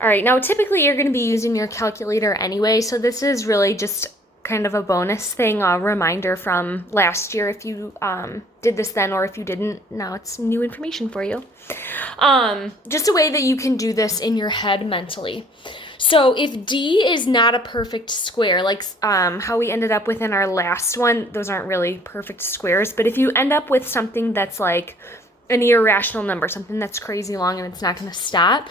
All right, now typically you're going to be using your calculator anyway, so this is really just kind of a bonus thing, a reminder from last year if you did this then, or if you didn't, now it's new information for you. Just a way that you can do this in your head mentally. So if D is not a perfect square, like how we ended up with in our last one, those aren't really perfect squares, but if you end up with something that's like an irrational number, something that's crazy long and it's not going to stop,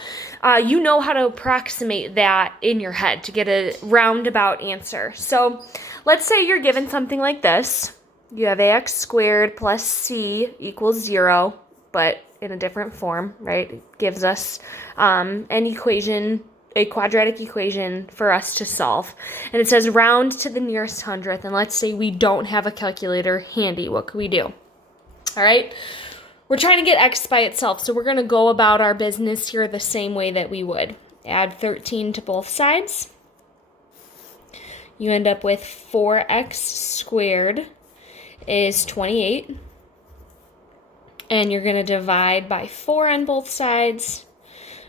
you know how to approximate that in your head to get a roundabout answer. So let's say you're given something like this. You have ax squared plus c equals 0, but in a different form, right? It gives us an equation, a quadratic equation for us to solve. And it says round to the nearest hundredth. And let's say we don't have a calculator handy. What could we do? All right. We're trying to get x by itself, so we're going to go about our business here the same way that we would. Add 13 to both sides. You end up with 4x squared is 28. And you're going to divide by 4 on both sides,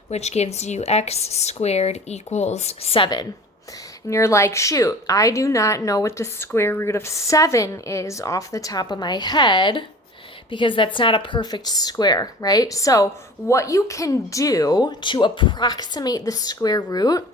which gives you x squared equals 7. And you're like, shoot, I do not know what the square root of 7 is off the top of my head, because that's not a perfect square, right? So what you can do to approximate the square root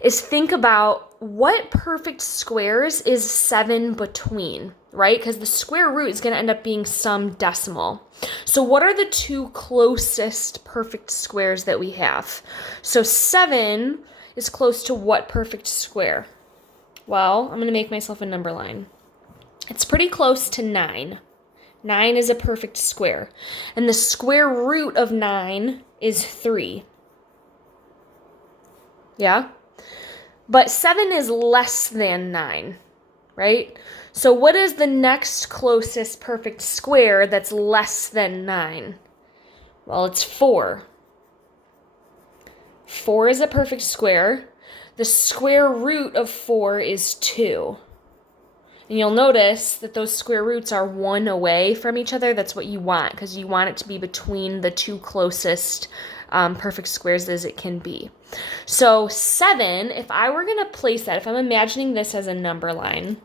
is think about what perfect squares is 7 between, right? Because the square root is going to end up being some decimal. So what are the two closest perfect squares that we have? So 7 is close to what perfect square? Well, I'm going to make myself a number line. It's pretty close to 9. 9 is a perfect square. And the square root of 9 is 3. Yeah? But 7 is less than 9, right? So what is the next closest perfect square that's less than 9? Well, it's 4. 4 is a perfect square. The square root of 4 is 2. And you'll notice that those square roots are 1 away from each other. That's what you want, because you want it to be between the two closest perfect squares as it can be. So 7, if I were going to place that, if I'm imagining this as a number line,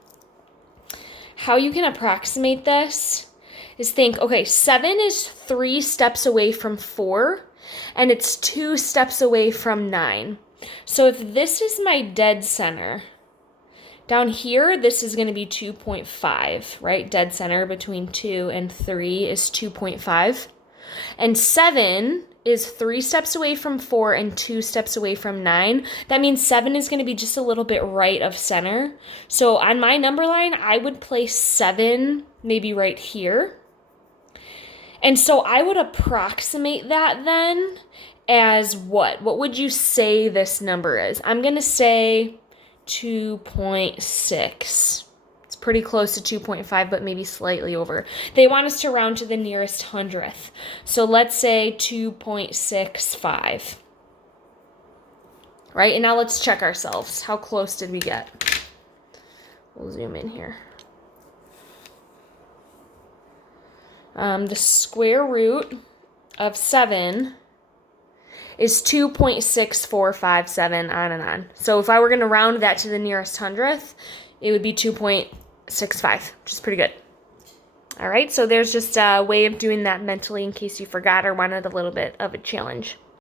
how you can approximate this is think, okay, 7 is 3 steps away from 4, and it's 2 steps away from 9. So if this is my dead center, down here, this is going to be 2.5, right? Dead center between 2 and 3 is 2.5. And 7 is 3 steps away from 4 and 2 steps away from 9. That means 7 is going to be just a little bit right of center. So on my number line, I would place 7 maybe right here. And so I would approximate that then as what? What would you say this number is? I'm going to say 2.6. It's pretty close to 2.5, but maybe slightly over. They want us to round to the nearest hundredth. So let's say 2.65. Right? And now let's check ourselves. How close did we get? We'll zoom in here. The square root of 7 is 2.6457, on and on. So if I were going to round that to the nearest hundredth, it would be 2.65, which is pretty good. All right, so there's just a way of doing that mentally in case you forgot or wanted a little bit of a challenge.